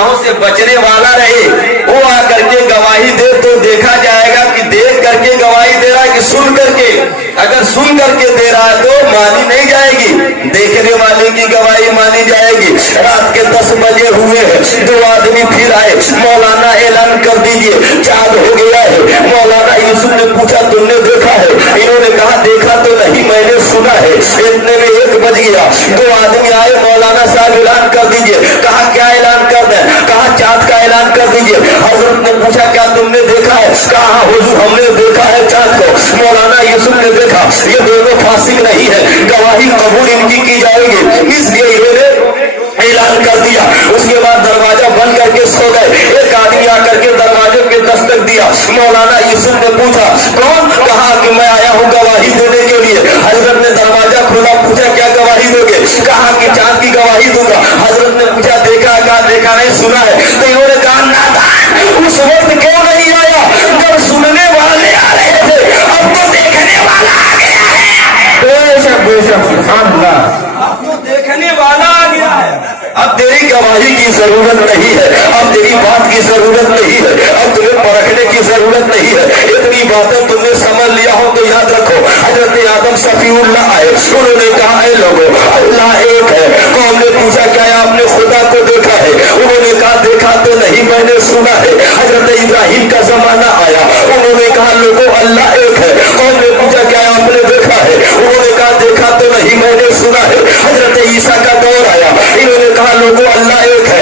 गुनाहों से बचने वाला रहे, वो आकर के गवाही दे तो देखा जाएगा कि देख करके गवाही दे रहा है कि सुन करके। अगर सुन करके दे रहा है तो मानी नहीं जाएगी, देखने वाले की गवाही मानी जाएगी। रात के 10 बजे हुए हैं, 2 आदमी फिर आए, मौलाना ऐलान कर दीजिए चांद हो गया है। मौलाना यूसुफ ने पूछा तुमने देखा है? इन्होंने कहा देखा तो नहीं, मैंने सुना है। इतने में 1 बज गया, 2 आदमी आए, मौलाना साहब ऐलान कर दीजिए। कहा क्या ऐलान कर दें? कहा चांद का ऐलान कर दीजिए। हजरत ने पूछा क्या तुमने देखा है? कहा हुजूर हमने देखा है चांद को। मौलाना यूसुफ ने देखा। ये दोनों फासिक नहीं है, गवाही कबूल इनकी की जाएगी, इसलिए इन्होंने ऐलान कर दिया। उसके बाद दरवाजा बंद करके सो गए। एक आदमी आकर के दरवाजे पे दस्तक दिया। मौलाना यूसुफ ने पूछा कौन? कहा कि मैं आया हूँ गवाही देने के लिए। हजरत ने दरवाजा खोला, पूछा क्या गवाही दोगे? कहा कि चांद की गवाही दूंगा। हजरत ने पूछा देखा? कहा देखा नहीं, सुना है। तो इन्होंने कहा नादान, उस वक्त क्यों नहीं आया जब सुनने वाले आ रहे थे, अब तो देखने वाला आ गया है। बेशक बेशक सुभान अल्लाह, अब तो देखने वाला आ गया है। अब तेरी गवाही की जरूरत नहीं है, अब तेरी बात की जरूरत नहीं है, अब तुम्हें परखने की जरूरत नहीं है। इतनी बातें तुमने समझ लिया हो तो याद रखो, हजरत आदम सफीउल्लाह आए, उन्होंने कहा ऐ लोगों अल्लाह एक है। कौम ने पूछा क्या आपने खुदा को देखा है? उन्होंने कहा देखा तो नहीं, मैंने सुना है। हजरत इब्राहिम का जमाना आया, उन्होंने कहा लोगों अल्लाह एक है। कौम ने पूछा क्या आपने देखा है? उन्होंने कहा देखा तो नहीं, मैंने सुना है। हजरत ईसा का दौर आया, इन्होंने कहा लोगों अल्लाह एक है।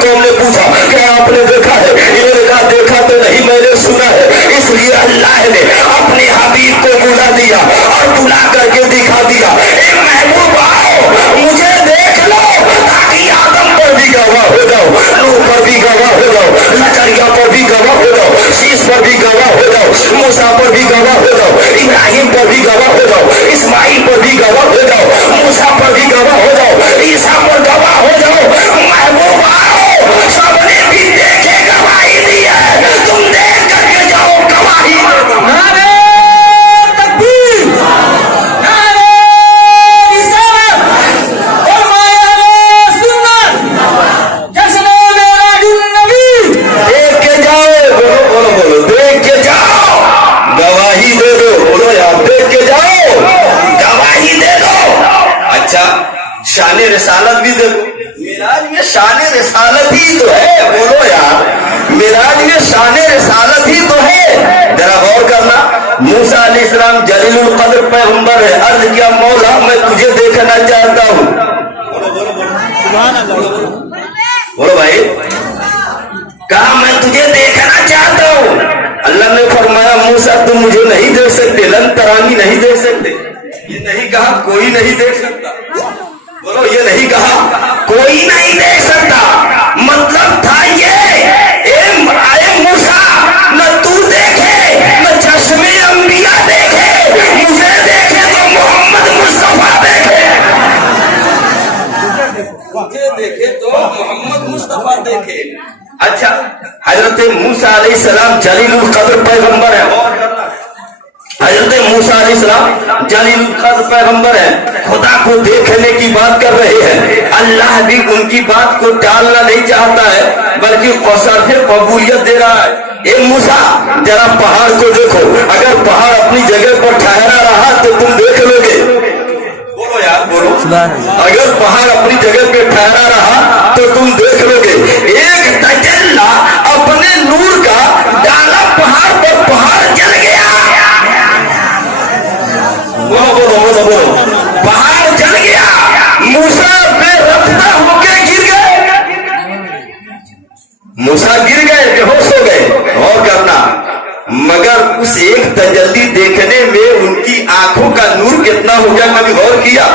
कौम ने पूछा क्या आपने देखा है? इन्होंने कहा देखा तो नहीं, मैंने सुना है। इसलिए अल्लाह ने अपने हबीब को बुला दिया और बुला करके दिखा दिया, ए महबूब आओ मुझे देख लो, ताकि आदम पर भी गवाह हो जाओ, नूह पर भी गवाह हो जाओ, जकरिया पर भी गवाह हो जाओ, शीश पर भी गवाह हो जाओ, मूसा पर भी गवाह हो जाओ, इब्राहिम पर भी गवाह हो जाओ, इस्माइल पर भी गवाह हो जाओ, मूसा पर भी गवाह हो जाओ, ईसा पर गवाह हो जाओ। महबूब आओ, सबने भी देखे गवाही दी है, तुम देख करके जाओ गवाही। नारे तकबीर, नारे रिसालत, और मायाने सुन्नत, जश्न मेराजुन नबी। देख के जाओ, बोलो बोलो बोलो, देख के जाओ, गवाही दे दो। बोलो यार, देख के जाओ, गवाही दे दो। अच्छा, शान रिसालत भी देखो। मिराज में शान रिसालत ही तो है। बोलो यार, मिराज में शान रिसालत ही तो है। जरा गौर करना, मूसा अलैहिस्सलाम जलीलुल कद्र पैगंबर है। अर्ज किया मौला मैं तुझे देखना चाहता हूँ। बोलो बोलो बोलो, सुभान अल्लाह, बोलो भाई। कहा मैं तुझे देखना चाहता हूँ। अल्लाह ने फरमाया मूसा तुम मुझे नहीं देख सकते, लन तरानी नहीं देख सकते। ये नहीं कहा कोई नहीं देख सकता। बोलो, ये नहीं कहा कोई नहीं देख सकता। मतलब था ये आए मूसा, न तू देखे न चश्मे अंबिया देखे, मुझे देखे तो मोहम्मद मुस्तफा देखे, मुझे देखे तो मोहम्मद मुस्तफा देखे। अच्छा, हजरत मूसा अलैहिस्सलाम जलीलुल कद्र पैगंबर है। और हजरत मूसा अलैहिस्सलाम जलीलुल कद्र पैगंबर है, खुदा को देखने की बात कर रहे हैं। अल्लाह भी उनकी बात को टालना नहीं चाहता है, बल्कि कसरत कबूलियत दे रहा है। ए मूसा जरा पहाड़ को देखो, अगर पहाड़ अपनी जगह पर ठहरा रहा तो तुम देख लोगे। बोलो यार बोलो, अगर पहाड़ अपनी जगह पे ठहरा रहा तो तुम देख लोगे। एक तजल्ला अपने नूर का डाला पहाड़ पर, पहाड़ जल गया। बोलो बोलो बोलो बोलो, पहाड़ जल गया। मूसा बेरफ्ता होकर गिर गए, मूसा गिर गए, बेहोश हो गए। और करना, मगर उस एक तजल्ली देखने में उनकी आंखों का नूर कितना हो गया, कभी गौर किया?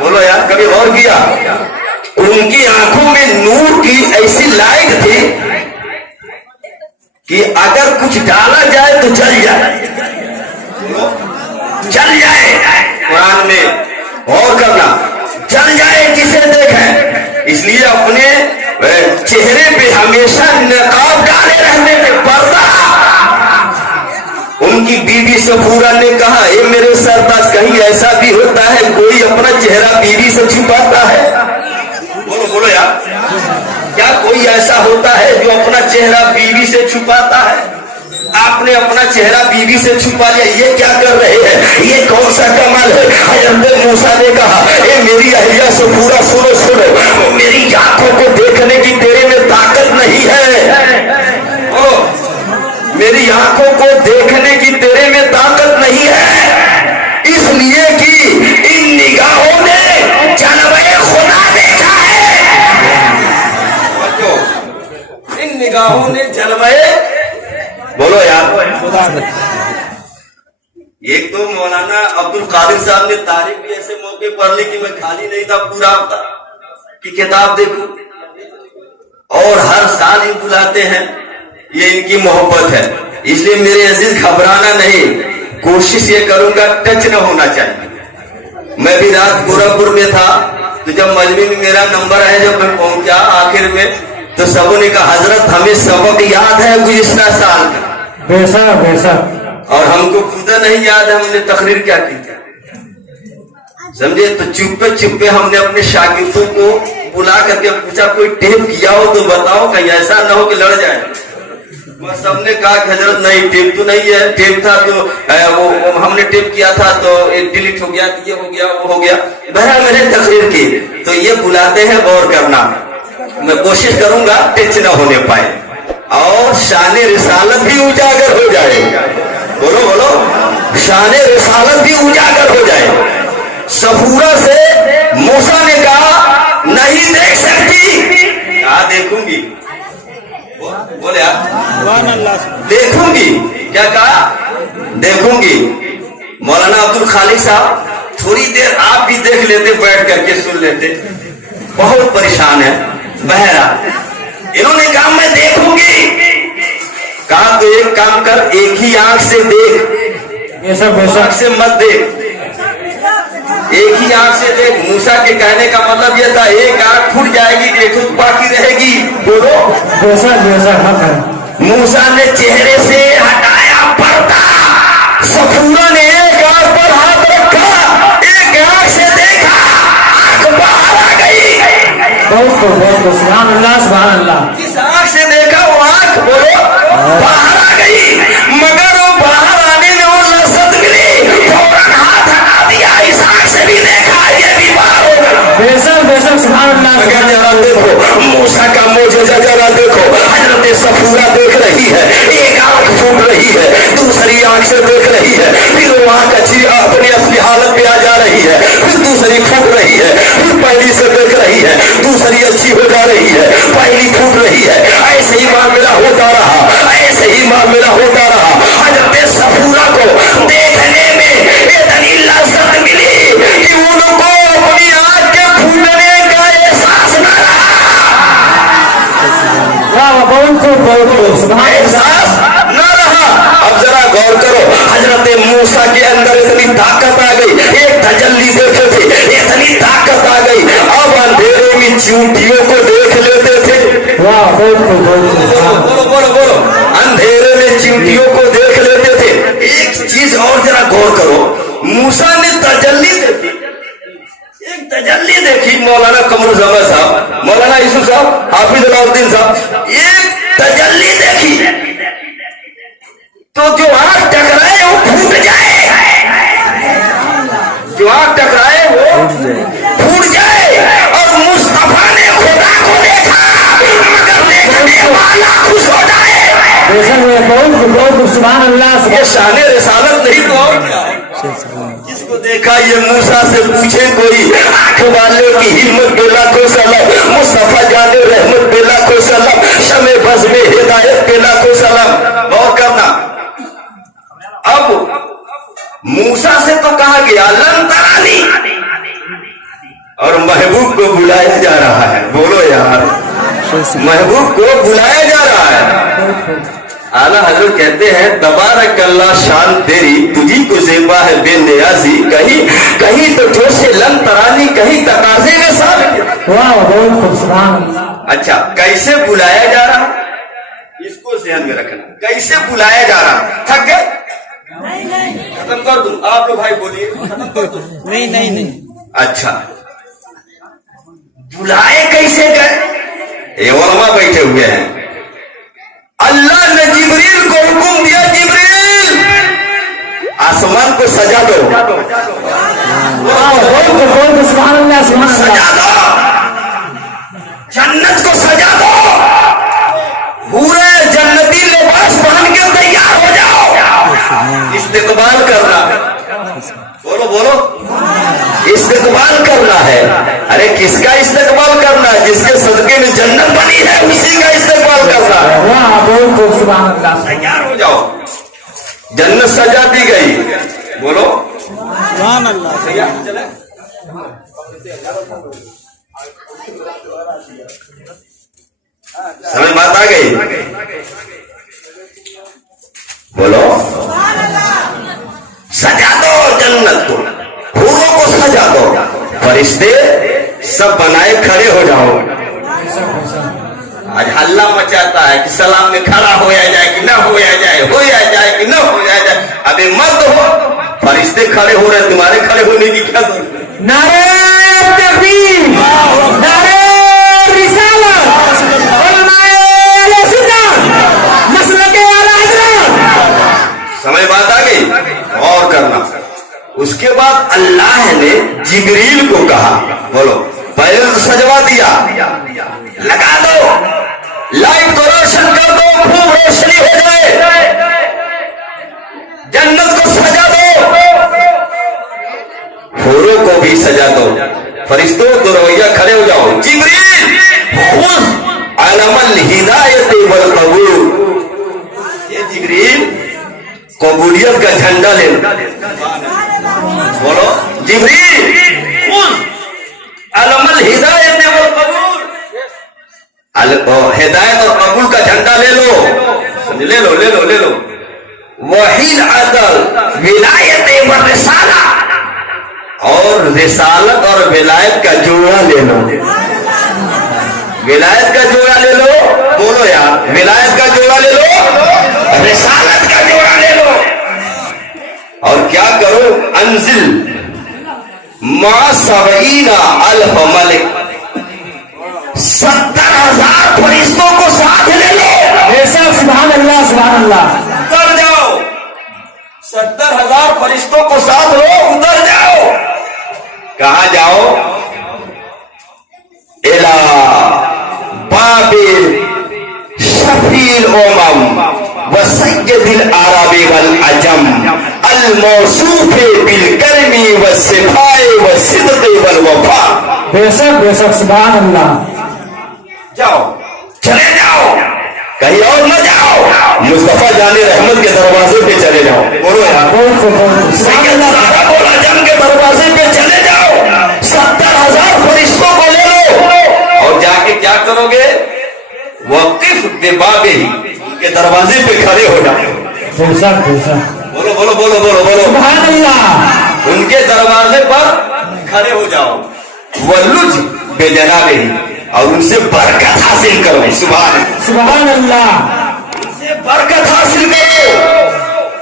बोलो यार, कभी गौर किया? उनकी आंखों में नूर की ऐसी लाइट थी कि अगर कुछ डाला जाए तो जल जाए, जल जाए। कुरान में और करना, जल जाए किसे देखें। इसलिए अपने चेहरे पे हमेशा नकाब डाले रहने पे, पर्दा। उनकी बीवी सफूरा ने कहा ए मेरे सरताज, कहीं ऐसा भी होता है कोई अपना चेहरा बीवी से छुपाता है? बोलो बोलो यार, क्या कोई कोई ऐसा होता है जो अपना चेहरा बीवी से छुपाता है। आपने अपना चेहरा बीवी से छुपा लिया, ये क्या कर रहे हैं, ये कौन सा कमाल है। हजरत मूसा ने कहा, ए मेरी अहलिया से पूरा सुनो सुनो, मेरी आंखों को देखने की तेरे में ताकत नहीं है। ओ मेरी आंखों को देखने की तेरे में ताकत नहीं है, इसलिए कि इन निगाहों ने जलवे खुदा देखा है। इन निगाहों ने जलवे, बोलो यार। एक तो मौलाना अब्दुल कादिर साहब ने तारीफ भी ऐसे मौके पढ़ ली कि मैं खाली नहीं था पूरा हफ्ता कि किताब देखूं, और हर साल ही बुलाते हैं, ये इनकी मोहब्बत है। इसलिए मेरे अजीज घबराना नहीं, कोशिश ये करूंगा टच न होना चाहिए। मैं भी रात गोरखपुर में था, तो जब मजमे में मेरा नंबर है, जब मैं पहुंचा आखिर में, तो सबों ने कहा हजरत हमें सबक याद है गुज़िश्ता साल का। वैसा और हमको खुदा नहीं याद है हमने तकरीर क्या की, समझे। तो चुप्पे चुप्पे हमने अपने शागिर्दों को बुला करके पूछा कोई टेप किया हो तो बताओ, कहीं ऐसा ना हो कि लड़ जाए। वो सबने कहा कि हजरत नहीं टेप तो नहीं है, टेप था तो वो हमने टेप किया था तो डिलीट हो गया, ये हो गया वो हो गया। बहरहाल मैंने तकरीर की, तो ये बुलाते हैं गौर करना। मैं कोशिश करूंगा टच न होने पाए और शाने रिसालत भी उजागर हो जाए। बोलो बोलो, शाने रिसालत भी उजागर हो जाए। सफूरा से मूसा ने कहा नहीं देख सकती, कहा देखूंगी। बोले आप देखूंगी, क्या कहा देखूंगी। मौलाना अब्दुल खालिक साहब थोड़ी देर आप भी देख लेते, बैठ करके सुन लेते, बहुत परेशान है। बहरा इन्होंने कहा मैं देखूंगी, कहा तो एक काम कर, एक ही आंख से देख, ऐसा आंख से मत देख, एक ही आंख से देख। मूसा के कहने का मतलब यह था एक आंख फूट जाएगी, एक बाकी रहेगी। बोलो जैसा मूसा ने चेहरे से हटाया पर्दा, सफूरा ने एक आंख पर हाथ रखा, एक आंख से देखा, आंख बाहर आ गई। सुभान अल्लाह सुभान अल्लाह। किस आंख से देखा वो आंख, बोलो बाहर आ गई, मगर वो बाहर आने में वो लज्जत मिली, फौरन हाथ हटा दिया, इस आंख से भी देखा, ये भी बाहर हो गया। बेशक सुभान अल्लाह। मगर जरा देखो मूसा का मोजज़ा, जरा देखो हजरत सफूरा देख रही है, एक आंख फूट रही है, दूसरी आंख से देख रही है, फिर वो आंख अच्छी अपनी असली हालत पे आ जा रही है, फिर दूसरी फूट रही है, फिर पहली से देख रही है, दूसरी अच्छी हो जा रही है, पहली फूट रही है। ऐसे ही मामला होता रहा, ऐसे ही मामला होता रहा। हजरत सफूरा को देखने में इतनी लज्जत मिली कि उनको अपनी आंख के फूटने का एहसास न रहा। एहसास न रहा। अब जरा गौर करो, हजरत मूसा के अंदर इतनी ताकत आ गई, एक तजल्ली देखे थे, इतनी ताकत आ गई, अब अंधेरे में चींटियों को देख लेते थे। बोलो बोलो बोलो, अंधेरे में चींटियों को देख लेते थे। एक चीज और जरा गौर करो, मूसा ने तजल्ली देखी, एक तजल्ली देखी। मौलाना कमरुज़्ज़मान साहब, मौलाना यूसुफ साहब, हाफिज अलाउद्दीन साहब, एक तजल्ली देखी तो जो आंख टकराए वो फूट जाए, जो आंख टकराए वो फूट जाए। और मुस्तफा ने खुदा को देखा, मगर देखने वाला खुश हो जाए। सुभान अल्लाह। ये शाने रिसालत नहीं तो और क्या है। जिसको देखा ये मूसा से पूछे कोई, आंख वाले की हिम्मत बेला को सलाम, मुस्तफा जाने रहमत बेला को सलाम, शमे बस में हिदायत बेला को सलाम। गौर करना, अब मूसा से तो कहा गया लन तरानी, और महबूब को बुलाया जा रहा है। बोलो यार, महबूब को बुलाया जा रहा है। आला हजरत कहते हैं तबारकल्लाह शान तेरी, तुझी को ज़ेबा है बेनियाज़ी, कहीं कहीं तो जोशे लन तरानी, कहीं तकाज़े में साल। अच्छा, कैसे बुलाया जा रहा, इसको ध्यान में रखना। कैसे बुलाया जा रहा, थक गए, खत्म कर दूं, आप लोग भाई बोलिए, खत्म कर दूं। नहीं। अच्छा, बुलाए कैसे गए, ये उलमा बैठे हुए हैं। अल्लाह ने जिब्रील को हुक्म दिया, जिब्रील आसमान को सजा दो, सजा दो, जन्नत को सजा दो, पूरे जन्नती लिबास पहन के तैयार हो जाओ, इस्तेकबाल करना। बोलो बोलो, इस्तेकबाल करना है। अरे किसका इस्तेकबाल करना है? जिसके सदके में जन्नत बनी है उसी का इस्तेकबाल करना है। तैयार हो जाओ, जन्नत सजा दी गई। बोलो समझ बात आ गई? बोलो सजा दो जन्नत को, हूरों को सजा दो, फरिश्ते सब बनाए खड़े हो जाओ। आज हल्ला मचाता है कि सलाम में खड़ा होया जाए कि ना होया जाए, होया जाए कि ना होया जाए। अबे मत हो, फरिश्ते खड़े हो रहे, तुम्हारे खड़े होने की क्या जरूरत है? नारे तकबीर, नारे रिसालत, मसलके वाला हजरत। समझ बात आ गई? और करना। उसके बाद अल्लाह ने जिब्रील को कहा, बोलो पहले तो सजवा दिया, लगा दो, लाइट को रोशन कर दो, खूब रोशनी हो जाए, जन्नत को सजा दो, हूरों को भी सजा दो, फरिश्तों दो रवैया खड़े हो जाओ। जिब्रील खुद अलमल हिदायत वल कबूल, ये जिब्रील कबूलियत का झंडा ले लो। बोलो जिब्रील खुद अलमल हिदायत वल कबूल, हिदायत और कबूल का झंडा ले लो, ले लो ले लो ले लो। वहील अदल विलायत व रिसाला, और रिसालत और विलायत का जोड़ा ले लो, विलायत का जोड़ा ले लो। बोलो यार, विलायत का जोड़ा ले लो, रिसालत का जोड़ा ले लो। और क्या करो, अंजिल मा सबईना अल्फ मलिक, 70,000 फरिश्तों को साथ ले लो। सुभान अल्लाह, सुभान अल्लाह। उतर जाओ, 70,000 फरिश्तों को साथ लो, उतर जाओ। कहा जाओ? इला बाबिल शफील उमम व सय्यदिल अरबी वल अजम अल मौसूफ बिल करमी व सिफाए व सिद्क़ वल वफा। बेशक बेशक, सुभान अल्लाह। जाओ, चले जाओ, कहीं और न जाओ, मुस्तफा जाने रहमत के दरवाजे पे चले जाओ। बोलो यार, सैयद अरब अजम के दरवाजे पे चले जाओ, 70,000 फरिश्तों को ले लो, और जाके क्या करोगे? वक़िफ़ बिबाबे ही, के दरवाजे पे खड़े हो जाओ। बोलो बोलो बोलो बोलो बोलो, सुभान अल्लाह। उनके दरवाजे पर खड़े हो जाओ, वलुज बेजनाबे ही, और उनसे बरकत हासिल करो। सुभान अल्लाह, उनसे बरकत हासिल करो।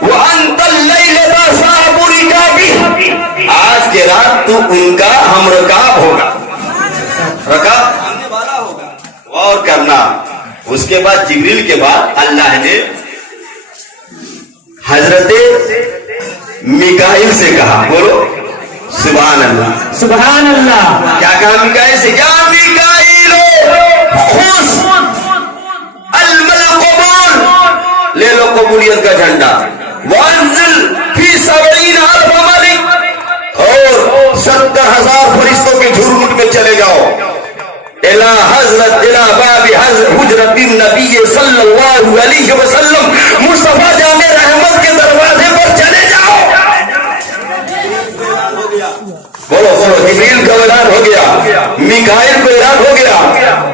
वो अंतल्लैला साबुरी का भी, आज के रात तू उनका हमरकाब होगा, रकाब आने वाला होगा। और करना। उसके बाद जिब्रील के बाद अल्लाह ने हजरत मिकाइल से कहा, बोलो सुभान अल्लाह, सुभान अल्लाह। क्या कहा मिकाइल से? क्या मिकाइल खुश अलमल कबूल, ले लो कबूलियत का झंडा। वंजिल फी सबईन अल्फ मलिक, और 70,000 फरिश्तों के झुरमुट में चले जाओ। इला हजरत इला बाबी हुजरतिन नबी सल्लल्लाहु अलैहि वसल्लम, मुस्तफा जाने रहमत के दरवाजे पर चले जाओ। बोलो बोलो, जिब्रील का ऐलान हो गया, मिकाइल को ऐलान हो गया।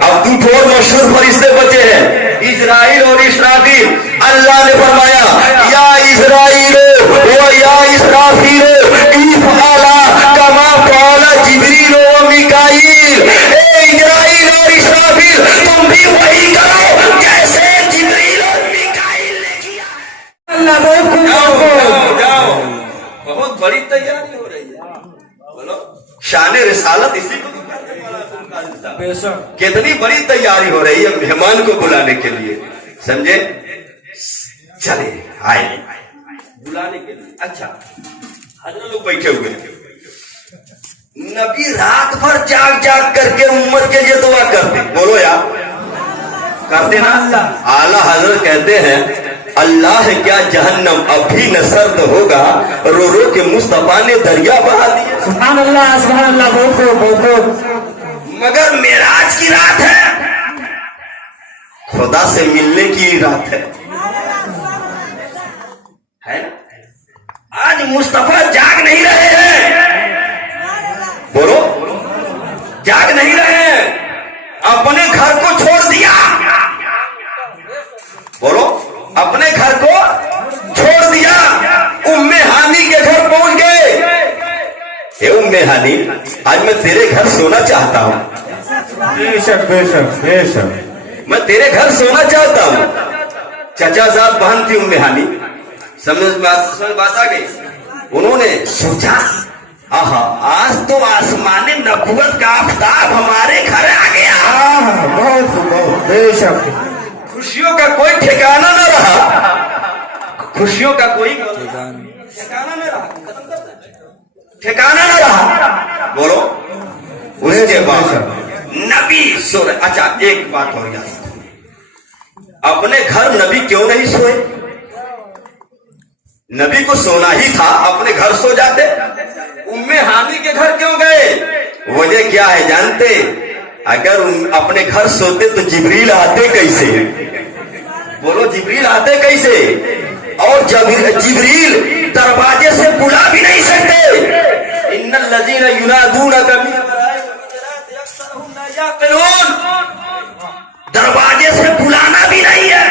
अब दो और मशहूर फरिश्ते बचे हैं, इजराइल और इसराफील। अल्लाह ने फरमाया, या इजराइल व या इसराफील इफअला कमा क़ाला जिब्रील व मिकाइल। इजराइल और इसराफील, तुम भी वही करो जैसे जिब्रील और मिकाइल ने किया। अल्लाह जाओ, बहुत बड़ी तैयारी हो रही है। बोलो शान रिसालत इसी को तो कहते हैं। बेशक। कितनी बड़ी तैयारी हो रही है मेहमान को बुलाने के लिए, समझे। चले आए बुलाने के लिए। अच्छा, हज़रत लोग बैठे हुए हैं। नबी रात भर जाग जाग करके उम्मत के लिए दुआ करते, बोलो यार, करते ना। आला हजरत कहते हैं अल्लाह क्या जहन्नम अब भी न सर्द होगा, रो रो के मुस्तफा ने दरिया बहा दिया। सुभान अल्लाह, बहुत खूब। मगर मेराज की रात है, खुदा से मिलने की रात है ना। आज मुस्तफा जाग नहीं रहे हैं, बोलो, जाग नहीं रहे हैं, अपने घर को छोड़ दिया, बोलो, अपने घर को छोड़ दिया, उम्मे हानी के घर पहुंच गए। हे उम्मे हानी, आज मैं तेरे घर सोना चाहता हूं। बेशक बेशक बेशक, मैं तेरे घर सोना चाहता हूं। चचा साहब बहन थी उम्मे हानी, समझ बात आ गई। उन्होंने सोचा आहा, आज तो आसमानी नबूवत का आफताब हमारे घर आ गया। बहुत बेशक। खुशियों का कोई ठिकाना न रहा, खुशियों का कोई ठिकाना न रहा, ठिकाना न रहा, बोलो। उसके बाद नबी सो रहे। अच्छा, एक बात और याद, अपने घर नबी क्यों नहीं सोए? नबी को सोना ही था, अपने घर सो जाते। उम्मे हानी के घर क्यों गए? वजह क्या है जानते? अगर अपने घर सोते तो जिब्रील आते कैसे? बोलो, जिब्रील आते कैसे? और जिब्रील दरवाजे से बुला भी नहीं सकते। इन्नल लजीना युनादूनका मिन वराइ अक्सरुहुम ला याक़िलून, दरवाजे से बुलाना भी नहीं है,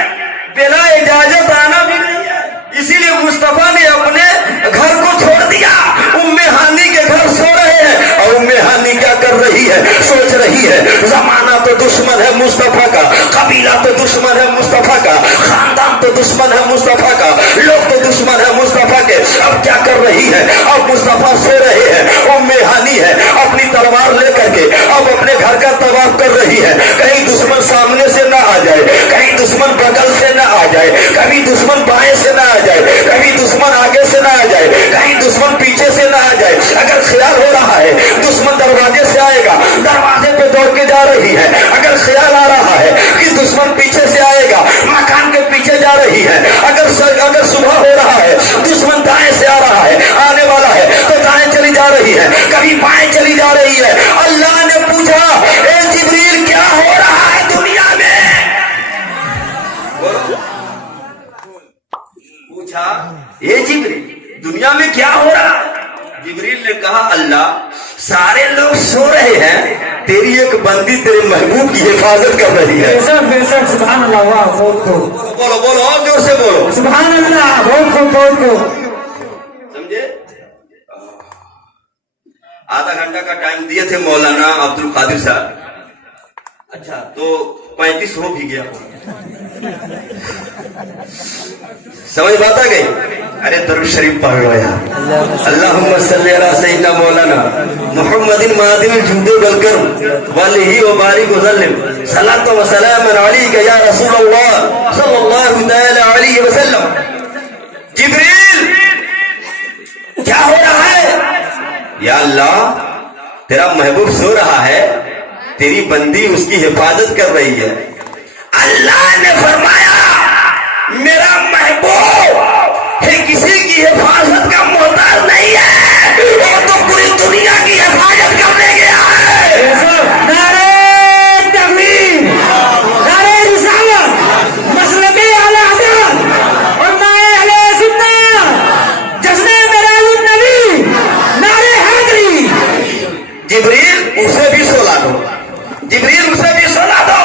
बिना इजाजत आना भी नहीं है। इसीलिए मुस्तफा ने अपने घर को छोड़ दिया, उम्मे हानी के घर सो रहे हैं। और उम्मे हानी क्या कर रही है? सोच रही है जमाना तो दुश्मन है मुस्तफा का, कबीला तो दुश्मन है मुस्तफा का, खानदान तो दुश्मन है मुस्तफा का, लोग तो दुश्मन है मुस्तफा के। अब क्या कर रही है? अब मुस्तफा सो रहे हैं, उम्मे हानी है अपनी तलवार लेकर के अब अपने घर का तवाफ कर रही है। कहीं दुश्मन सामने से ना आ जाए, कहीं दुश्मन बगल से ना आ जाए, कभी दुश्मन बाएं से ना आ जाए, कभी दुश्मन आगे से ना आ जाए, कहीं दुश्मन पीछे से ना आ जाए। अगर ख्याल हो रहा है दुश्मन दरवाजे से आएगा, दरवाजे पे दौड़ के जा रही है। अगर ख्याल आ रहा है कि दुश्मन पीछे से आएगा, मकान के पीछे जा रही है। अगर सुबह हो रहा है, दुश्मन दाएं से आ रहा है, आने वाला है, तो दाएं चली जा रही है, कभी बाएं चली जा रही है। अल्लाह ने पूछा, ए जिब्रील क्या हो रहा है दुनिया में? पूछा, ए जिब्रील दुनिया में क्या हो रहा है? जिब्रील ने कहा, अल्लाह सारे लोग सो रहे हैं, तेरी एक बंदी तेरे महबूब की हिफाजत कर रही है। बेशक बेशक, सुभान अल्लाह, बहुत खूब। बोलो बोलो, और जोर से बोलो, सुभान अल्लाह, बहुत खूब बहुत खूब। समझे? आधा घंटा का टाइम दिए थे मौलाना अब्दुल कादिर साहब। अच्छा, तो 35 हो भी गया। समझ बात आ गई? अरे दरूद शरीफ पढ़ लो यार। अल्लाहुम्मा सल्ली अला सय्यिदना मौलाना मुहम्मदिन मादिल जुदे वल करम वालिही व बारिक व सल्लिम सलातो व सलामन अलैका या रसूल अल्लाह सल्लल्लाहु तआला अलैहि वसल्लम। जिब्रील क्या हो रहा है? या अल्लाह तेरा महबूब सो रहा है, तेरी बंदी उसकी हिफाजत कर रही है। अल्लाह ने फरमाया, मेरा महबूब है किसी की हिफाजत का मोहताज नहीं है, वो तो पूरी दुनिया की हिफाजत करने गया है। नारे तकबीर, नारे रिसालत, मसलके आला हज़रत और नारे अहले सुन्नत, जश्न मिलादुन नबी, नारे हैदरी। जिब्रील उसे भी सोला दो, जिब्रील उसे भी सोला दो।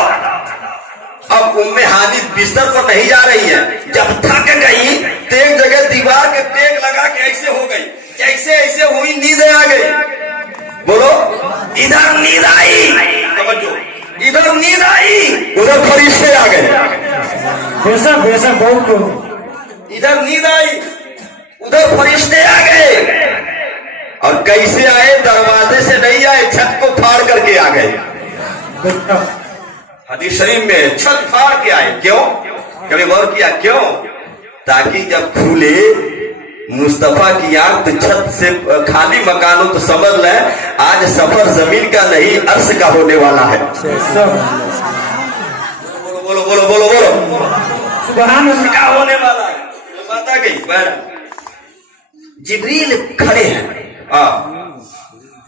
अब उम्मे हानी बिस्तर पर नहीं जा रही है, जब थक गई तो एक जगह दीवार के टेक लगा के ऐसे हो गई, जैसे ऐसे हुई नींद आ गई। बोलो, इधर नींद आई, समझो, इधर नींद आई, उधर फरिश्ते आ गए। बेशक बेशक, बहुत खूब। इधर नींद आई, उधर फरिश्ते आ गए। और कैसे आए? दरवाजे से नहीं आए, छत को फाड़ करके आ गए। बेशक हदीस शरीफ में छत फाड़ के आए, क्यों? कभी गौर किया क्यों? ताकि जब खुले मुस्तफा की आंख तो छत से खाली मकान हो तो समझ लें आज सफर जमीन का नहीं अर्श का होने वाला है। बोलो बोलो बोलो बोलो बोलो, सुभान अल्लाह। क्या होने वाला है? बात आ गई। जिब्रील खड़े हैं,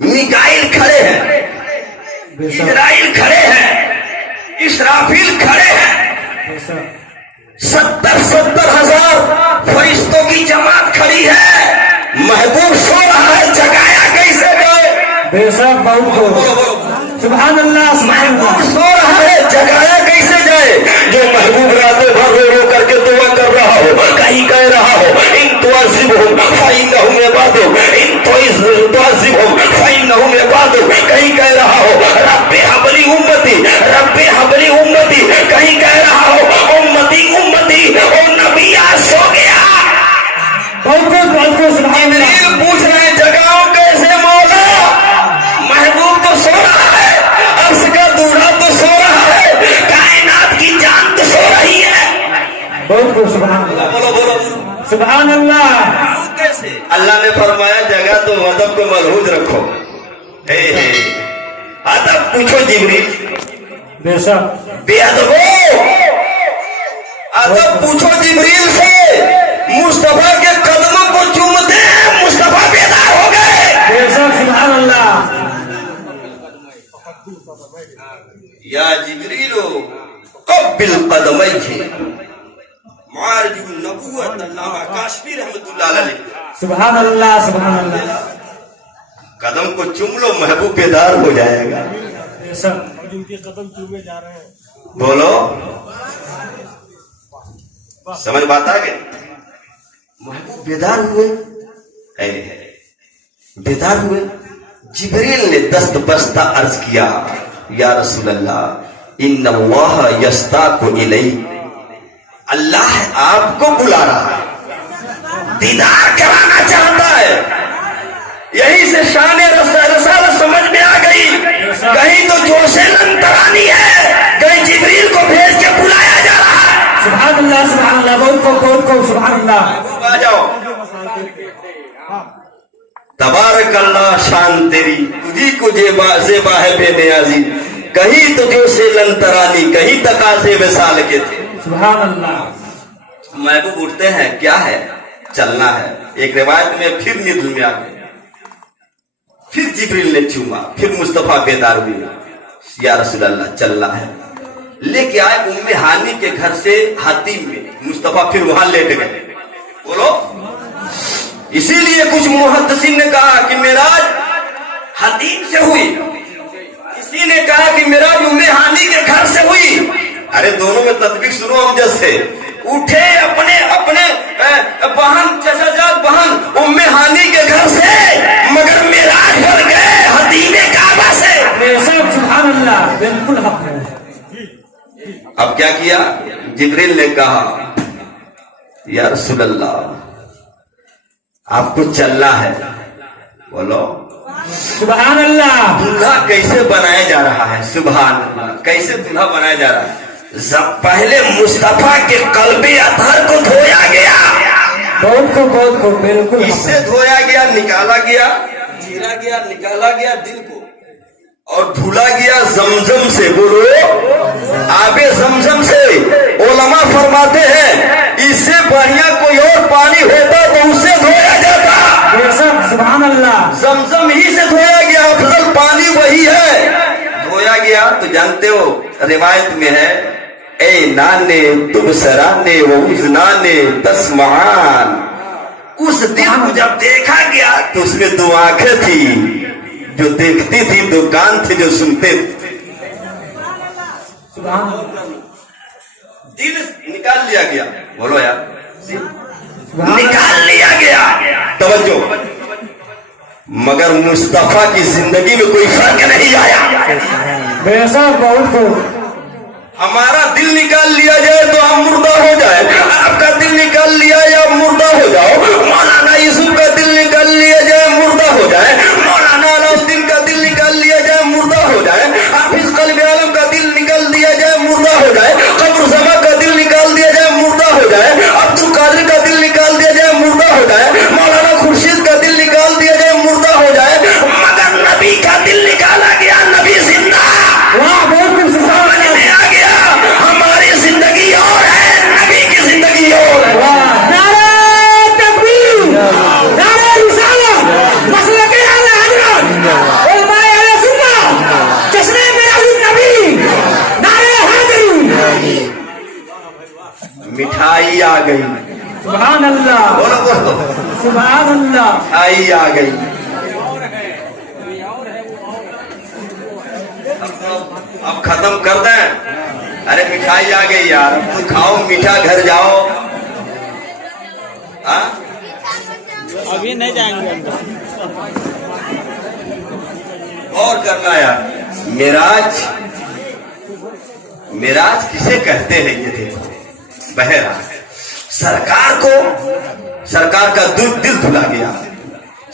मिकाइल खड़े हैं, बेशक इजराइल खड़े हैं, इसराफील खड़े हैं, बेशक 70 हजार फरिश्तों की जमात खड़ी है। महबूब सो रहा है, जगाया कैसे जाए? बेशक बहुत बोलो खूब। बोलो, सुभान अल्लाह सुभान महबूब अल्लाह। सो रहा है, जगाया कैसे जाए? जो महबूब रातों भर रो रो करके दुआ कर रहा हो, कहीं कह रहा हो इन तुअज़िबहुम फ़इन्नहुम इबादुक, इन तुअज़िबहुम फ़इन्नहुम इबादुक, कहीं कह रहा हो रब्बि हबली उम्मती, रब्बि हबली उम्मती, कहीं कह रहा हो उम्मती उम्मती। ओ नबी आज सो गया। बहुत खूब सुभान अल्लाह। जिब्रील पूछ रहे हैं जगाओ कैसे मौला? महबूब तो सो रहा है, अर्श का दूल्हा तो सो रहा है, कायनात की जान तो सो रही है। बहुत खूब सुभान अल्लाह बोलो बोलो बोलो, सुभान अल्लाह। कैसे? अल्लाह ने फरमाया जगह तो अदब को मलहूज रखो। हे अदब पूछो जिब्रील, बेशक बेअदबो अदब पूछो जिब्रील से। मुस्तफा के कदमों को चूमते हैं, मुस्तफा बेदार हो गए। बेशक सुभान अल्लाह। या जिब्रीलो कब्बिल कदमैहि मारजुन नबुव्वत अल्लामा काशफी रहमतुल्लाह अलैह। सुभान अल्लाह सुभान अल्लाह। कदम को चूम लो, महबूब बेदार हो जाएगा। बेशक बोलो, समझ बात आ गई? महबूब बेदार हुए, बेदार हुए। जिब्रील ने दस्त बस्ता अर्ज किया, या रसूल अल्लाह इन्नल्लाह यस्ताकु इलैहि, अल्लाह आपको बुला रहा है, दीदार कराना चाहता है। यही से शान रसालत समझ में आ गई। कहीं तो जोशे लंतरानी है, कहीं जिब्रील को भेज के बुलाया जा रहा है। सुभान अल्लाह बहुत खूब सुभान अल्लाह। आ जाओ। तबारक अल्लाह, शान तेरी तुझी को जेबा है बेनियाजी, कहीं तो जोशे लंतरानी, कहीं तकाज़े विसाल के थे। सुभान अल्लाह। महबूब उठते हैं, क्या है? चलना है। एक रिवायत में फिर नींद में आ गए, फिर जिब्रील ने चूमा, फिर मुस्तफा बेदार हुए, या रसूल अल्लाह चलना है। लेके आए उम्मे हानी के घर से हतीम में, मुस्तफा फिर वहां लेट गए। बोलो, इसीलिए कुछ मुहद्दिसीन ने कहा कि मेराज हतीम से हुई, किसी ने कहा कि मेराज उम्मे हानी के घर से हुई। अरे दोनों में तस्वीर सुनो अमजद से। उठे अपने अपने बहन चचाजाद बहन उम्मे हानी के घर से, मगर मेराज पर गए हतीमे काबा से। बेशक सुभान अल्लाह, बिल्कुल हक है। अब क्या किया? जिब्रील ने कहा, या रसूल अल्लाह आपको चलना है। बोलो, सुभान अल्लाह। दूल्हा कैसे बनाया जा रहा है? सुभान अल्लाह, कैसे दूल्हा बनाया जा रहा है? जब पहले मुस्तफा के कल्बे अतहर को धोया गया, बहुत खूब बिल्कुल हक इससे है। धोया गया, निकाला गया, चीरा गया, निकाला गया दिल को, और धुला गया जमजम से। बोलो, आबे जमजम से। उलमा फरमाते हैं इससे बढ़िया कोई और पानी होता तो उससे धोया जाता। बेशक सुभान अल्लाह। जमजम ही से धोया गया, अफजल पानी वही है। धोया गया तो जानते हो, रिवायत में है, ए नाने तुम सराने वो उजनाने तस्मान। उस दिन को जब देखा गया तो उसमें दो आंखें थी जो देखती थी, दो कान थे जो सुनते थे। सुभान अल्लाह। दिल निकाल लिया गया। बोलो यार, सुभान निकाल लिया गया। तवज्जो, मगर मुस्तफा की जिंदगी में कोई फर्क नहीं आया। बेशक बहुत खूब। हमारा दिल निकाल लिया जाए तो हम मुर्दा हो जाए, आपका दिल निकाल लिया या मुर्दा हो जाओ। मौलाना यूसुफ का दिल निकाल लिया जाए, मुर्दा हो जाए। मौलाना अलाउद्दीन का दिल निकाल लिया जाए, मुर्दा हो जाए। हाफिज कल्बे आलम मिठाई आ गई। सुभान अल्लाह, बोलो बोलो, सुभान अल्लाह। मिठाई आ गई। अब खत्म कर दें। अरे मिठाई आ गई यार, तुम खाओ मीठा, घर जाओ। हाँ अभी नहीं जाएंगे अंदर। और करना यार। मिराज, मिराज किसे कहते हैं ये देखो। बहरा सरकार को, सरकार का दिल धुला गया,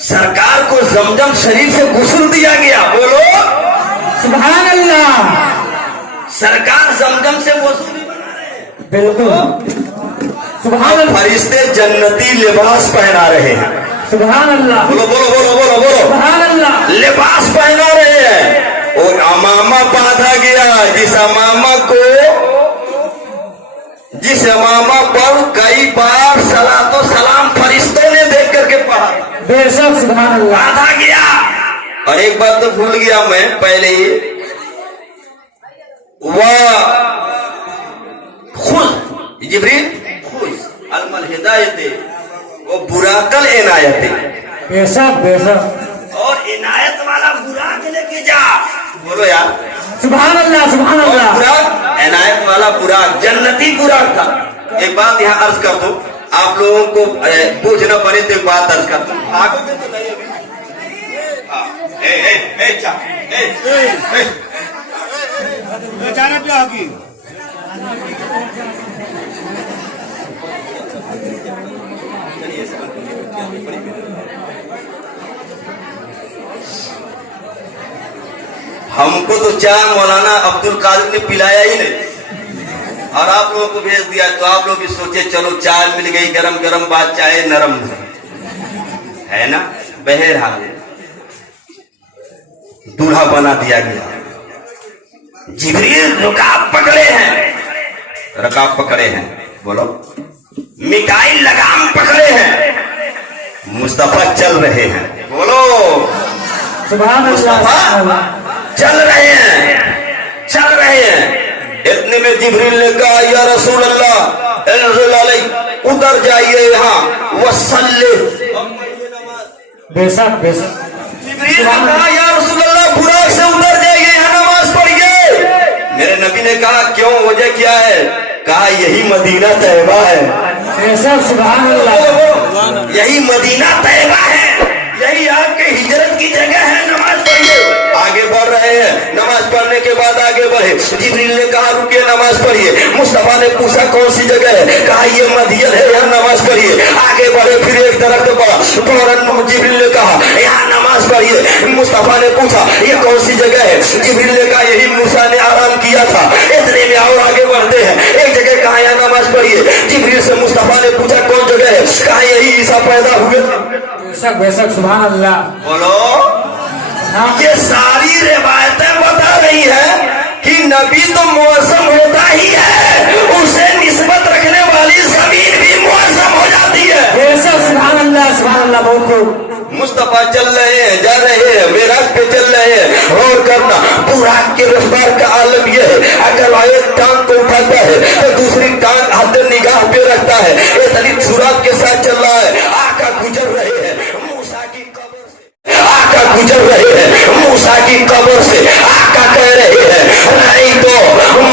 सरकार को जमजम शरीफ से गुस्ल दिया गया। बोलो सुभान अल्लाह। सरकार जमजम से वजू भी बना रहे हैं। बिल्कुल सुभान अल्लाह, फरिश्ते जन्नती लिबास पहना रहे हैं। सुभान अल्लाह, बोलो बोलो बोलो बोलो बोलो, सुभान अल्लाह। लिबास पहना रहे हैं। और अमामा बांधा गया, जिस अमामा को, जिस अमामा पर कई बार सलातो सलाम फरिश्तों ने देख करके पढ़ा, बेशक सुभान अल्लाह। बांधा गया। और एक बात तो भूल गया मैं पहले ही, वह खुद जिब्रील खुद अलमल हिदायत, वो बुराकल इनायत, बेशक बेशक। और इनायत वाला बुराक लेके जा। बोलो यार, सुभान अल्लाह, सुभान और अल्लाह। बुराक, इनायत वाला बुराक, जन्नती बुराक था। एक बात यहाँ अर्ज कर दो, आप लोगों को पूछना पड़े तो एक बात अर्ज कर दो। भागोगे तो नहीं अभी। हाँ, जाना क्या होगी। हमको तो चाय मौलाना अब्दुल कादिर ने पिलाया ही नहीं, और आप लोगों को भेज दिया। तो आप लोग भी सोचे चलो चाय मिल गई, गरम गरम बात, चाय नरम है ना। बहरहाल दूल्हा बना दिया गया। जिब्रील रुकाब पकड़े हैं, रकाब पकड़े हैं। बोलो मिकाइल लगाम पकड़े हैं, मुस्तफा चल रहे हैं। बोलो सुभान अल्लाह, सुभान अल्लाह। चल रहे हैं, चल रहे हैं। इतने में जिब्रील ने कहा या रसूल अल्लाह, इंज़िल अलैहि, उतर जाइए यहाँ, वसल्ले। बेशक बेशक। जिब्रील ने कहा या रसूल अल्लाह, बुराक से उतर जाइए, यहाँ नमाज पढ़िए। मेरे नबी ने कहा क्यों, वजह क्या है? कहा यही मदीना तैयबा है। बेशक सुभान अल्लाह, यही मदीना तैयबा है, यही आपके हिजरत की जगह है, नमाज पढ़िए। आगे बढ़ रहे हैं, नमाज पढ़ने के बाद आगे बढ़े। जिब्रील ने कहा रुकिए, नमाज पढ़िए। मुस्तफा ने पूछा कौन सी जगह है? कहा ये मदीना है, यहाँ नमाज पढ़िए। आगे बढ़े, फिर एक तरफ तो बढ़ा, फौरन जिब्रील ने कहा यहाँ नमाज पढ़िए। मुस्तफा ने पूछा ये कौन सी जगह है? जिब्रील ने कहा यही मूसा ने आराम किया था। इतने में और आगे बढ़ते हैं, एक जगह कहा यहाँ नमाज पढ़िए। जिब्रील से मुस्तफा ने पूछा कौन जगह है? कहा यही ईसा पैदा हुए। बेशक बेशक सुभान अल्लाह। बोलो ये सारी रिवायतें बता रही है कि नबी तो मौसम होता ही है, उसे निस्बत रखने वाली जमीन भी मौसम हो जाती है। बेशक सुभान अल्लाह, सुभान अल्लाह। बहुत खूब। मुस्तफा चल रहे हैं, जा रहे हैं, मेराज पे चल रहे हैं। और करना बुराक के रफ्तार का आलम यह है, अगर वह एक टांग को उठाता है तो दूसरी टांग हद निगाह पे रखता है। इतनी सुरात के साथ चल रहा है। आका गुजर रहे हैं मूसा की कब्र से, आका गुजर रहे हैं मूसा की कब्र से। आका कह रहे हैं नहीं तो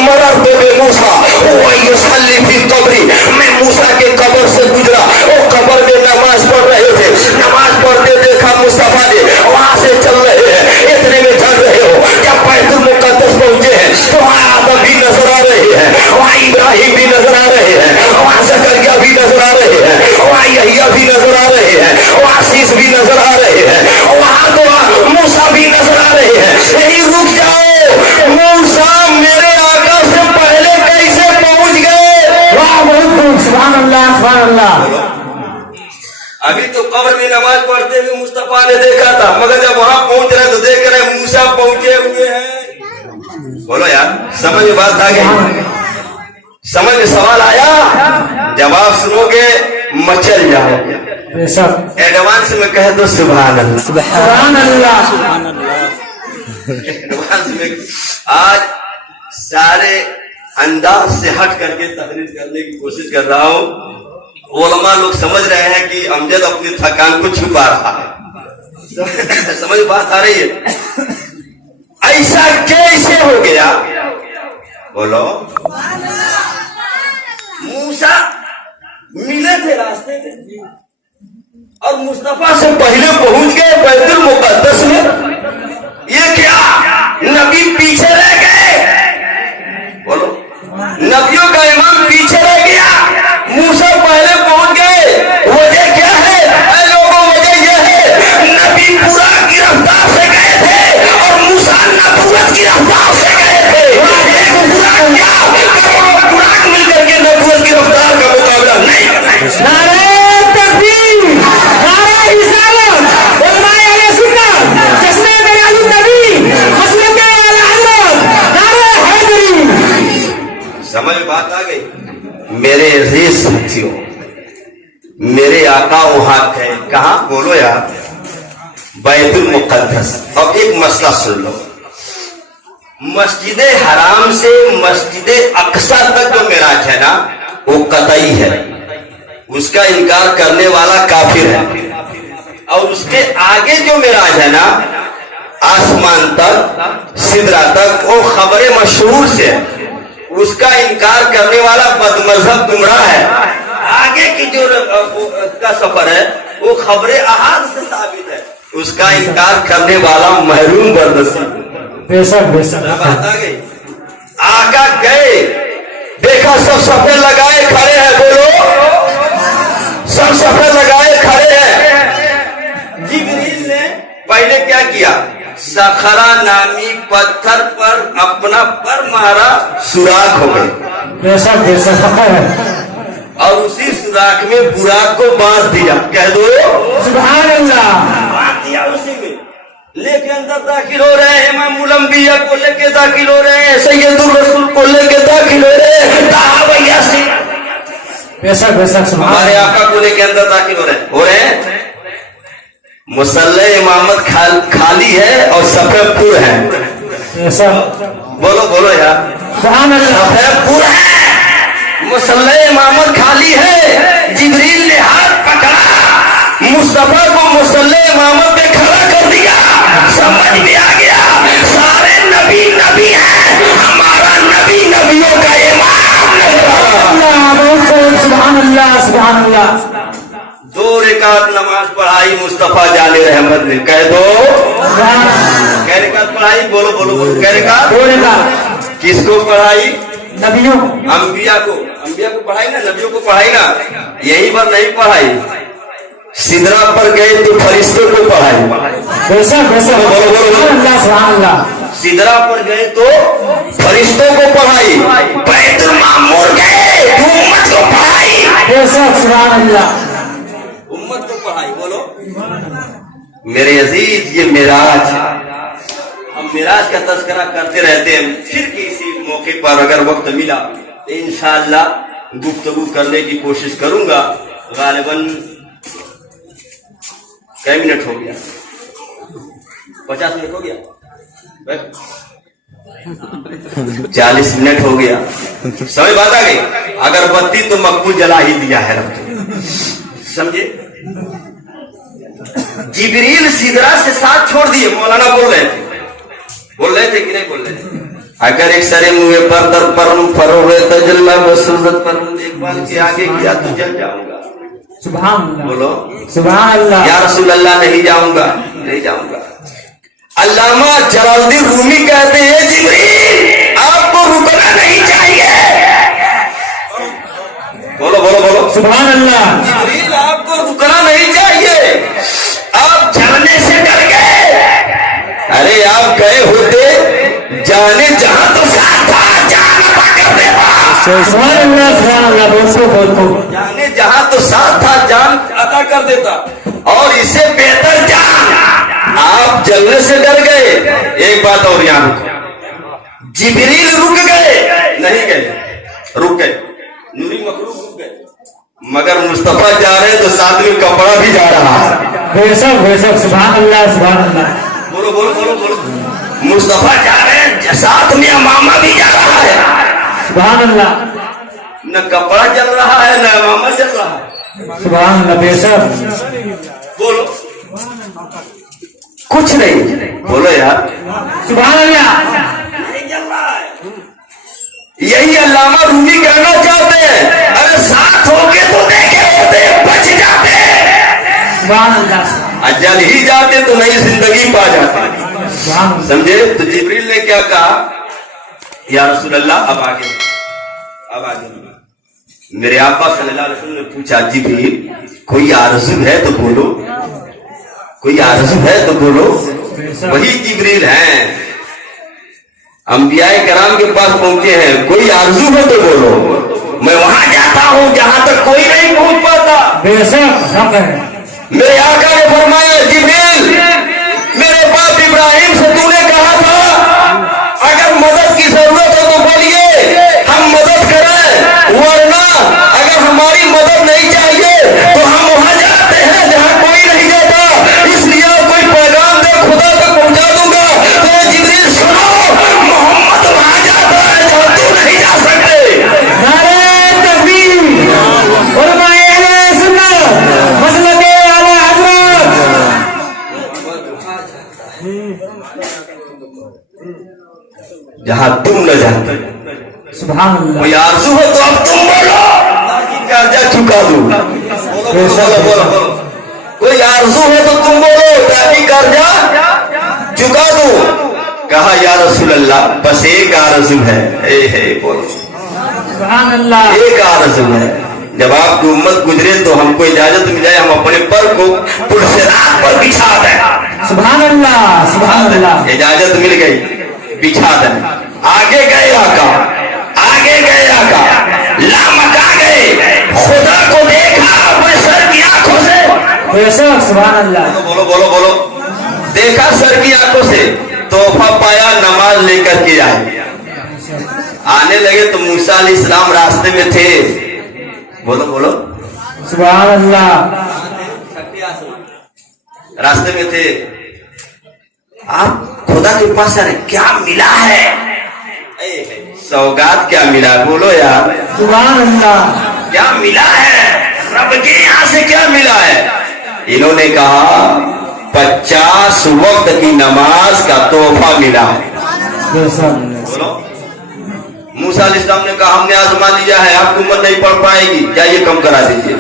मरर तो बे मूसा वही सल्ली फी कब्री, मैं मूसा के कब्र से गुजरा, वो कब्र में नमाज पढ़ रहे थे। नमाज पढ़ते देखा मुस्तफा ने, वहां से चल रहे हैं। इतने में चल रहे हो, जब बैतुल मुकद्दस पहुंचे हैं तो वहां आदम भी नजर आ रहे हैं, वहां इब्राहिम भी नजर आ रहे हैं, वहां जकरिया भी नजर आ रहे हैं, वहां यहिया भी नजर आ रहे हैं, वहां शीश भी नजर आ रहे हैं, वहां तो मूसा भी नजर आ रहे हैं। यही रुक जाओ, मूसा मेरे आका से पहले कैसे पहुंच गए? वाह बहुत खूब। सुभान अल्लाह, सुभान अल्लाह। अभी तो कब्र में नमाज पढ़ते हुए मुस्तफा ने देखा था, मगर जब वहां पहुंच रहे तो देख रहे मूसा पहुंचे हुए हैं। बोलो यार, समझ में बात आ गई? समझ में सवाल आया? जवाब सुनोगे मचल जाओगे। बेशक एडवांस में कह दो सुभान अल्लाह। सुभान अल्लाह। एडवांस में आज सारे انداز سے ہٹ کر کے تقریر کرنے کی کوشش کر رہا ہوں۔ علماء لوگ سمجھ رہے ہیں کہ امجد اپنی تھکان کو چھپا رہا ہے، سمجھ بات آ رہی ہے؟ ایسا کیسے ہو گیا؟ بولو۔ موسیٰ ملے تھے راستے میں اور مصطفیٰ سے پہلے پہنچ گئے بیت المقدس میں، یہ کیا نبی پیچھے رہ گئے؟ بولو، نبیوں کا امام پیچھے رہ گیا، موسیٰ پہلے پہنچ گئے، وجہ کیا ہے؟ اے لوگوں، وجہ یہ ہے نبی پورا کی رفتار سے گئے تھے اور موسیٰ نبوت کی رفتار سے گئے تھے۔ ایک پورا کیا کروڑوں پراک مل کر کے نبوت کی رفتار کا مقابلہ نہیں کر سکتے۔ نعرہ تکبیر، نعرہ رسالت، علماء اہل سنت، چشمہ بیان النبی، مسلک اعلی حضرت، نعرہ حیدری۔ سمجھ بات آ گئی؟ میرے عزیز ساتھیوں، میرے آقا وہاں تھے، کہاں؟ بولو یار، بیت المقدس۔ اب ایک مسئلہ سن لو، مسجد حرام سے مسجد اقصی تک جو معراج ہے نا، وہ قطعی ہے، اس کا انکار کرنے والا کافر ہے۔ اور اس کے آگے جو معراج ہے نا، آسمان تک، سدرہ تک، وہ خبر مشہور سے، اس کا انکار کرنے والا بد مذہب گمراہ ہے۔ آگے کی جو کا سفر ہے وہ خبر احاد سے ثابت ہے، اس کا انکار کرنے والا محروم بردستی۔ بے شک بے شک۔ بات آ گئی؟ آقا گئے، دیکھا سب صفے لگائے کھڑے ہیں، بولو، سب صفے لگائے کھڑے ہیں۔ جبریل نے پہلے کیا کیا؟ صخرہ نامی پتھر پر اپنا پر مارا، سوراخ ہو گئے، بے شک بے شک، فخر ہے۔ اور اسی سوراخ میں براق کو باندھ دیا، کہہ دو سبحان اللہ۔ باندھ دیا اسی میں، لے کے اندر داخل ہو رہے ہیں، امام الانبیاء کو لے کے داخل ہو رہے ہیں، سید الرسول کو لے کے داخل ہو رہے ہیں، صحابہ یاسین، بے شک بے شک، سبحان ہمارے اللہ۔ آقا کو لے کے اندر داخل ہو رہے ہیں۔ مصلی امامت خالی ہے اور سفید پر ہے، بے شک، بولو بولو یار، سبحان اللہ۔ سفید پر ہے، مصلی امامت خالی ہے۔ جبریل نے ہاتھ پکڑا، مصطفیٰ کو مصلی امامت پہ کھڑا کر دیا، سمجھ میں آ گیا سارے نبی نبی ہیں، ہمارا نبی نبیوں کا امام اللہ، بہت خوب، سبحان اللہ سبحان اللہ۔ 2 رکعت نماز پڑھائی مصطفیٰ جان رحمت نے، کہہ دو کہہ رکعت پڑھائی، بولو بولو بولو، کہہ رکعت، بولے گا کس کو پڑھائی؟ نبیوں، انبیاء کو، انبیاء کو پڑھائی نا، نبیوں کو پڑھائی نا، یہیں پر نہیں پڑھائی، سدرہ پر گئے تو فرشتوں کو پڑھائی، بے شک بے شک، سبحان اللہ سبحان اللہ۔ سدرہ پر گئے تو فرشتوں کو پڑھائی، بیت المعمور گئے تو امت کو پڑھائی، بے شک، سبحان اللہ۔ امت کو پڑھائی، بولو میرے عزیز، یہ معراج ہے، ہم معراج کا تذکرہ کرتے رہتے ہیں، پھر کسی موقع پر اگر وقت ملا تو انشاءاللہ گفتگو کرنے کی کوشش کروں گا۔ غالباً کئی منٹ ہو گیا؟ 50 منٹ ہو گیا؟ 40 منٹ ہو گیا، سمجھ بات آ گئی؟ اگر بتی تو مقبول جلا ہی دیا ہے رب نے، سمجھے؟ جبریل سدرہ سے ساتھ چھوڑ دیے، مولانا بول رہے تھے کہ نہیں بول رہے تھے؟ اگر ایک سرے منہ پر در پرم فروغ تجلہ بسرت پر ایک بار کے آگے کیا تو جل جاؤں گا، سبحان اللہ، بولو سبحان اللہ۔ یا رسول اللہ نہیں جاؤں گا، نہیں جاؤں گا۔ علامہ جلال الدین رومی کہتے ہیں جبریل آپ کو رکنا نہیں چاہیے، بولو بولو بولو، سبحان اللہ۔ جبریل آپ کو رکنا نہیں چاہیے، آپ جانے سے ڈر گئے، ارے آپ گئے ہوتے جانے جہاں تو ساتھ تھا، جان عطا کر دیتا، سبحان اللہ سبحان اللہ، بہت خوب بہت خوب۔ جانے جہاں تو ساتھ تھا، جان عطا کر دیتا، اور اسے بہتر جان، آپ جلنے سے ڈر گئے۔ ایک بات اور یہاں رکو، جبریل رک گئے نہیں گئے، رک گئے، نوری مخلوق رک گئے، مگر مصطفیٰ جا رہے تو ساتھ میں کپڑا بھی جا رہا ہے، بے شک، سبحان اللہ سبحان اللہ۔ بولو بولو بولو بولو، مصطفیٰ جا رہے ہیں ساتھ میں امامہ بھی جا رہا ہے، सुभान अल्लाह न कपड़ा जल रहा है न इमामा जल रहा है। सुभान अल्लाह बेशक बोलो कुछ नहीं, बोलो यार सुभान अल्लाह। यही अल्लामा रूमी कहना चाहते हैं, अगर साथ होके तो देखे होते बच जाते, सुभान अल्लाह और जल ही जाते तो नई जिंदगी पा जाते। सुभान अल्लाह। समझे? तो जिब्रील ने क्या कहा, या रसूल अल्लाह अब आगे मेरे आका सल्लल्लाहु अलैहि वसल्लम ने पूछा, जिब्रील कोई आरज़ू है तो बोलो, कोई आरज़ू है तो बोलो। वही जिब्रील हैं, अंबियाए कराम के पास पहुंचे हैं, कोई आरज़ू है तो बोलो, मैं वहां जाता हूं जहां तक कोई नहीं पहुंच पाता। बेशक हक है। मेरे आका ने फरमाया, जिब्रील मेरे बाप इब्राहिम से तूने कहा था अगर मदद की जरूरत हो तो बोलिए, हम मदद करें, वरना अगर हमारी मदद नहीं चाहिए तो हम वहां जाते हैं जहां कोई नहीं जाता, इसलिए कोई पैगाम दे खुदा तक पहुंचा दूंगा। तो जिब्रील सुनो, मोहम्मद वहां जाता है जहां तू नहीं जा सकते। नारे तकबीर, उलमाए अहले सुन्नत, मसलके आला हज़रत। जहां तुम न जानते, सुभान अल्लाह। कोई आरज़ू हो तो अब तुम बोलो, कर्जा चुका दो। बोलो, कोई आरज़ू है तो तुम बोलो ताकि कर्जा चुका दो। कहा, या रसूल अल्लाह बस एक आरज़ू है। बोलो, सुभान अल्लाह। एक आरज़ू है, जब आपकी उम्मत गुजरे तो हमको इजाजत मिल जाए, हम अपने पर को पुरसरात पर बिछा दें। सुभान अल्लाह, सुभान अल्लाह। इजाजत मिल गई, बिछा दें। आगे गए आका, लामका गए, खुदा को देखा अपने सर की आंखों से। बेशक सुभान अल्लाह। बोलो, देखा सर की आंखों से, तोहफा पाया, नमाज लेकर के आए। आने लगे तो मूसा अलैहिस्सलाम रास्ते में थे। बोलो, सुभान अल्लाह। रास्ते में थे। आप खुदा के पास आ रहे, क्या मिला है? सौगात क्या मिला? बोलो यार, सुभान अल्लाह। क्या मिला है? रब के यहाँ से क्या मिला है? इन्होंने कहा 50 वक्त की नमाज का तोहफा मिला है। बोलो, मूसा अलैहिस्सलाम ने कहा हमने आजमा लिया है, आपकी उम्मत नहीं पढ़ पाएगी, जाइए कम करा दीजिए।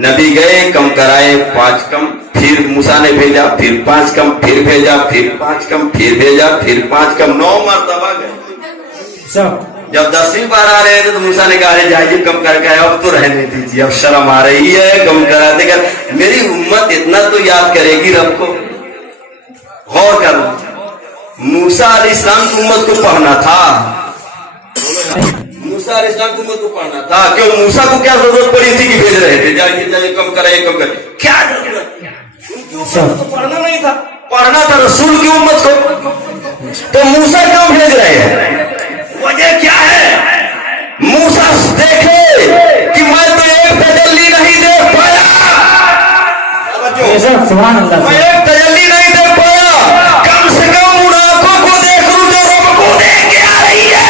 नबी गए, कम कराए, 5 कम, फिर मूसा ने भेजा, फिर 5 कम, फिर भेजा, फिर 5 कम, फिर भेजा, फिर 5 कम, 9 मरतबा गए। जब 10वीं बार आ रहे थे तो मूसा ने कहा जाइए कम करके आए, अब तो रहने दीजिए, अब शर्म आ रही है, कम करा देगा, मेरी उम्मत इतना तो याद करेगी रब को। गौर करो, मूसा अलैहिस्सलाम की उम्मत को पढ़ना था, मूसा अलैहिस्सलाम की उम्मत को पढ़ना था। क्यों? मूसा को क्या जरूरत पड़ी थी कि भेज रहे थे, जाइए कम कराइए, कम कराइए, क्या जरूरत? उनकी उम्मत को पढ़ना नहीं था, पढ़ना था रसूल की उम्मत को। तो मूसा क्यों भेज रहे हैं? वजह क्या है? मूसा देखे कि मैं तो एक तजल्ली नहीं देख पाया, मैं एक तजल्ली नहीं देख पाया, कम से कम उन आंखों को देख लूं जो रब को देख के आ रही है।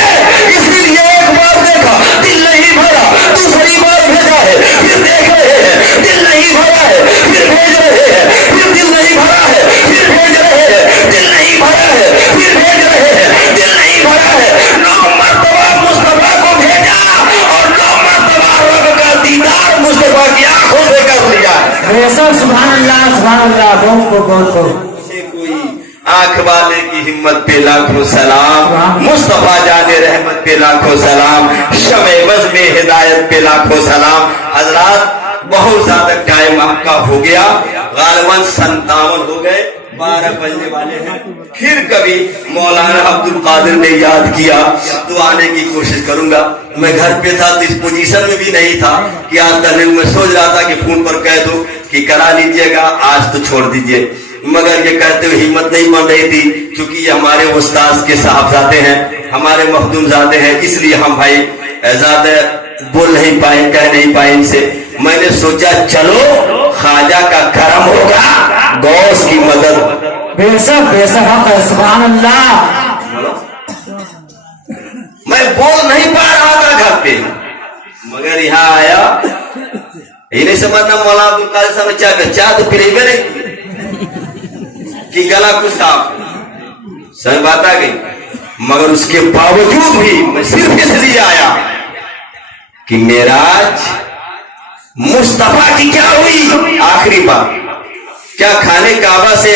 इसीलिए एक बार देखा, दिल नहीं भरा, दूसरी बार भेजा है, फिर देख रहे हैं, दिल नहीं भरा है, फिर भेज रहे हैं, फिर दिल नहीं भरा है, फिर भेज रहे हैं, दिल नहीं भरा है, फिर भेज रहे हैं, दिल नहीं भरा है। 9 मरतबा मुस्तफा को भेजा और 9 मरतबा रब का दीदार मुस्तफा की आंखों से कर लिया। सुभान अल्लाह, सुभान अल्लाह। बहुत कोई आंख वाले की हिम्मत पे लाखों सलाम, मुस्तफा जाने रहमत पे लाखों सलाम, शमे बज़ में हिदायत पे लाखों सलाम। हजरात, बहुत ज्यादा टाइम आपका हो गया, गालिबन 57 हो गए, 12 बजने वाले हैं। फिर कभी मौलाना अब्दुल कादिर ने याद किया तो आने की कोशिश करूंगा। मैं घर पे था तो इस पोजीशन में भी नहीं था कि आज तक मैं सोच रहा था कि फोन पर कह दो कि करा लीजिएगा, आज तो छोड़ दीजिए, मगर ये कहते हुए हिम्मत नहीं बन रही थी, क्योंकि ये हमारे उस्ताद के साहबजादे हैं, हमारे मखदूमजादे हैं, इसलिए हम भाई ज्यादा बोल नहीं पाए, कह नहीं पाए इनसे। मैंने सोचा चलो ख्वाजा का करम होगा, गौस की मदद। बेशक बेशक हक है, सुभान अल्लाह। मैं बोल नहीं पा खाते, मगर यहाँ आया ये नहीं समझना मौलाना अब्दुल कादिर साहब ने चाह तो फिर नहीं कि गला कुछ साफ, सही बात आ गई। मगर उसके बावजूद भी मैं सिर्फ इसलिए आया कि मेराज मुस्तफा की क्या हुई आखिरी बात, क्या खाने काबा से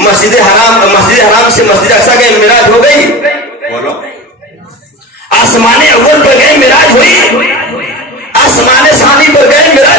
मस्जिद हराम से मस्जिद अक्सा गए मेराज हो गई? बोलो। आसमाने अव्वल पर गए मेराज हुई, आसमाने सानी पर गए मेराज